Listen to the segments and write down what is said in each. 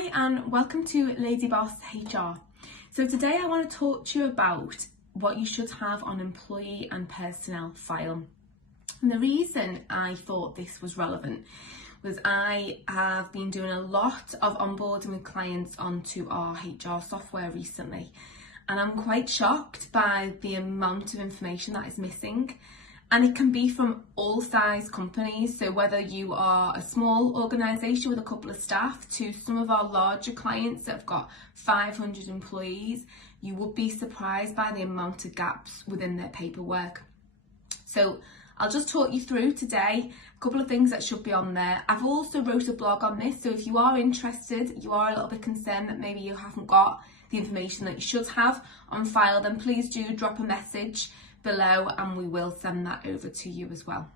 Hi and welcome to Lady Boss HR. So today I want to talk to you about what you should have on employee and personnel file. And the reason I thought this was relevant was I have been doing a lot of onboarding with clients onto our HR software recently, and I'm quite shocked by the amount of information that is missing. And it can be from all size companies, so whether you are a small organisation with a couple of staff to some of our larger clients that have got 500 employees, you would be surprised by the amount of gaps within their paperwork. So I'll just talk you through today a couple of things that should be on there. I've also wrote a blog on this, so if you are interested, you are a little bit concerned that maybe you haven't got the information that you should have on file, then please do drop a message below and we will send that over to you as well.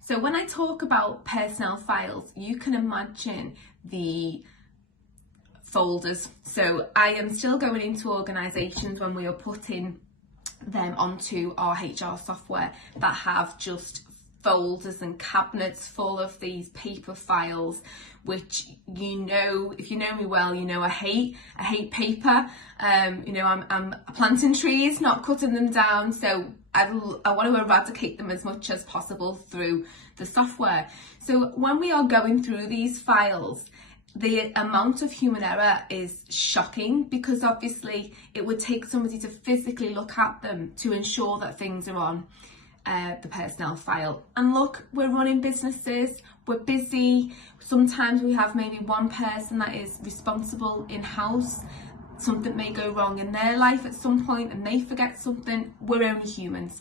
So when I talk about personnel files, you can imagine the folders. So I am still going into organisations when we are putting them onto our HR software that have just folders and cabinets full of these paper files, which, you know, if you know me well, you know I hate paper. I'm planting trees, not cutting them down, so I want to eradicate them as much as possible through the software. So when we are going through these files, the amount of human error is shocking, because obviously it would take somebody to physically look at them to ensure that things are on the personnel file. And look, we're running businesses, we're busy, sometimes we have maybe one person that is responsible in-house. Something may go wrong in their life at some point and they forget something. We're only humans.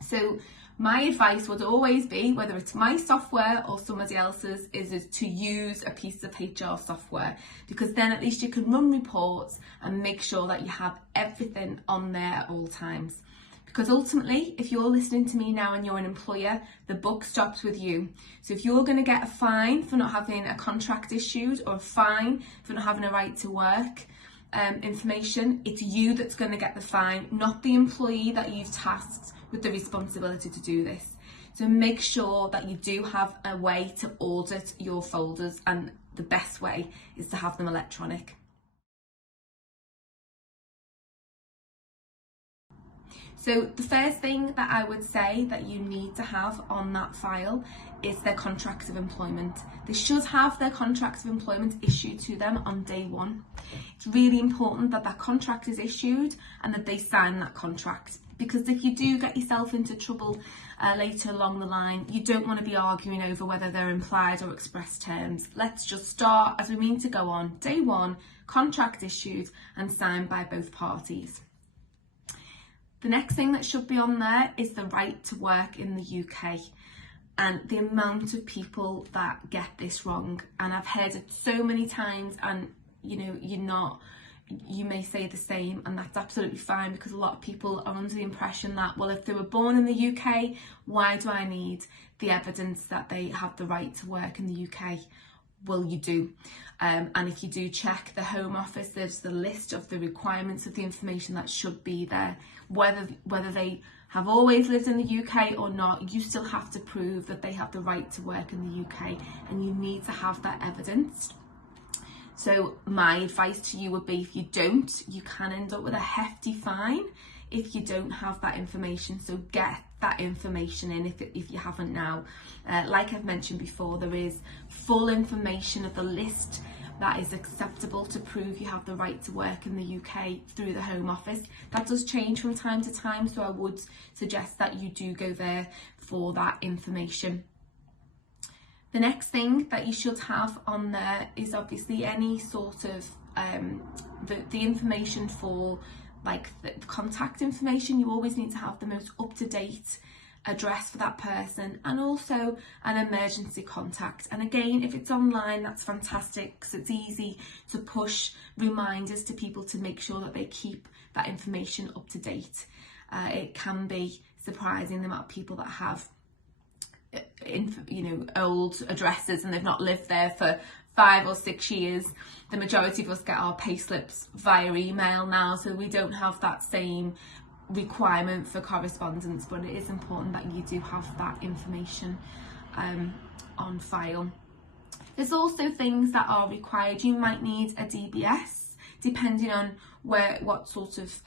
So my advice would always be, whether it's my software or somebody else's, is to use a piece of HR software, because then at least you can run reports and make sure that you have everything on there at all times. Because ultimately, if you're listening to me now and you're an employer, the buck stops with you. So if you're going to get a fine for not having a contract issued, or a fine for not having a right to work information, it's you that's going to get the fine, not the employee that you've tasked with the responsibility to do this. So make sure that you do have a way to audit your folders, and the best way is to have them electronic. So the first thing that I would say that you need to have on that file is their contracts of employment. They should have their contracts of employment issued to them on day one. It's really important that that contract is issued and that they sign that contract, because if you do get yourself into trouble later along the line, you don't want to be arguing over whether they're implied or express terms. Let's just start as we mean to go on. Day one, contract issued and signed by both parties. The next thing that should be on there is the right to work in the UK, and the amount of people that get this wrong. And I've heard it so many times, and you may say the same, and that's absolutely fine, because a lot of people are under the impression that, well, if they were born in the UK, why do I need the evidence that they have the right to work in the UK? Well, you do. And if you do check the Home Office, there's the list of the requirements of the information that should be there. Whether they have always lived in the UK or not, you still have to prove that they have the right to work in the UK, and you need to have that evidence. So my advice to you would be, if you don't, you can end up with a hefty fine if you don't have that information. So get that information in if you haven't now. Like I've mentioned before, there is full information of the list that is acceptable to prove you have the right to work in the UK through the Home Office. That does change from time to time, so I would suggest that you do go there for that information. The next thing that you should have on there is obviously any sort of the information for, like, the contact information. You always need to have the most up-to-date address for that person, and also an emergency contact. And again, if it's online, that's fantastic, because it's easy to push reminders to people to make sure that they keep that information up to date. It can be surprising the amount of people that have old addresses and they've not lived there for 5 or 6 years. The majority of us get our payslips via email now, so we don't have that same requirement for correspondence, but it is important that you do have that information on file. There's also things that are required. You might need a DBS, depending on what sort of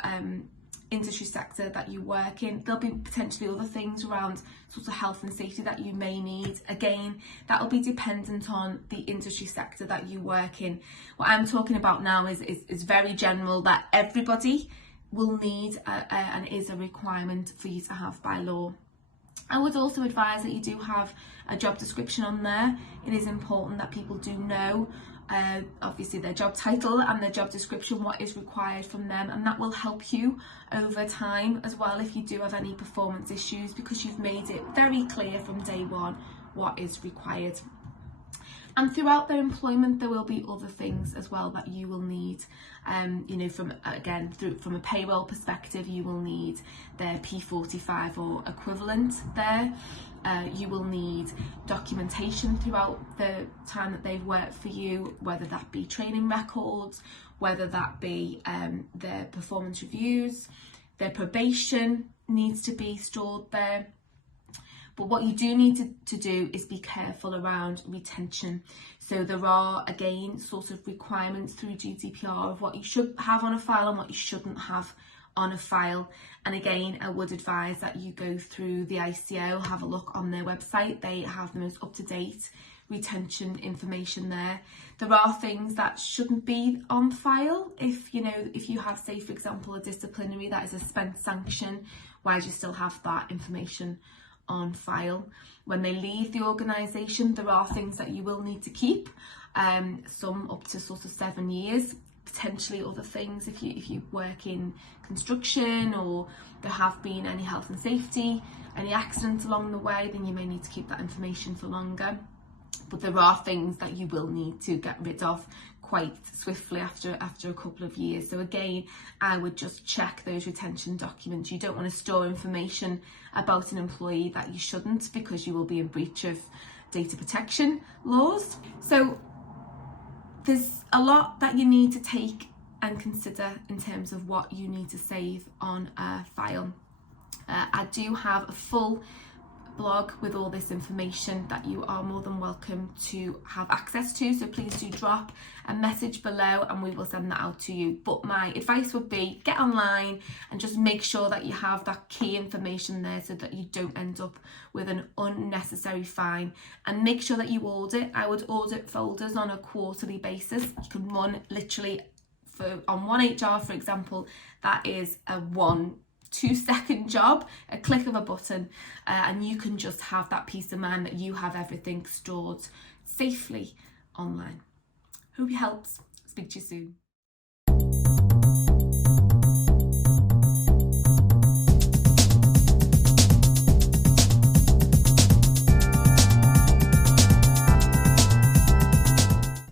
industry sector that you work in. There'll be potentially other things around sort of health and safety that you may need. Again, that will be dependent on the industry sector that you work in. What I'm talking about now is very general, that everybody will need and is a requirement for you to have by law. I would also advise that you do have a job description on there. It is important that people do know obviously their job title and their job description, what is required from them, and that will help you over time as well if you do have any performance issues, because you've made it very clear from day one what is required. And throughout their employment, there will be other things as well that you will need. From a payroll perspective, you will need their P45 or equivalent there. You will need documentation throughout the time that they've worked for you, whether that be training records, whether that be their performance reviews, their probation needs to be stored there. But what you do need to do is be careful around retention. So there are, again, sort of requirements through GDPR of what you should have on a file and what you shouldn't have on a file. And again, I would advise that you go through the ICO, have a look on their website. They have the most up-to-date retention information there. There are things that shouldn't be on file. If you have, say, for example, a disciplinary that is a spent sanction, why do you still have that information on file? When they leave the organisation, there are things that you will need to keep, some up to sort of 7 years, potentially other things if you work in construction or there have been any health and safety, any accidents along the way, then you may need to keep that information for longer. But there are things that you will need to get rid of quite swiftly after a couple of years. So again, I would just check those retention documents. You don't want to store information about an employee that you shouldn't, because you will be in breach of data protection laws. So there's a lot that you need to take and consider in terms of what you need to save on a file. I do have a full blog with all this information that you are more than welcome to have access to, so please do drop a message below and we will send that out to you. But my advice would be get online and just make sure that you have that key information there so that you don't end up with an unnecessary fine, and make sure that you audit. I would audit folders on a quarterly basis. You can run literally on OneHR, for example, that is a 2-second job, a click of a button, and you can just have that peace of mind that you have everything stored safely online. Hope it helps. Speak to you soon.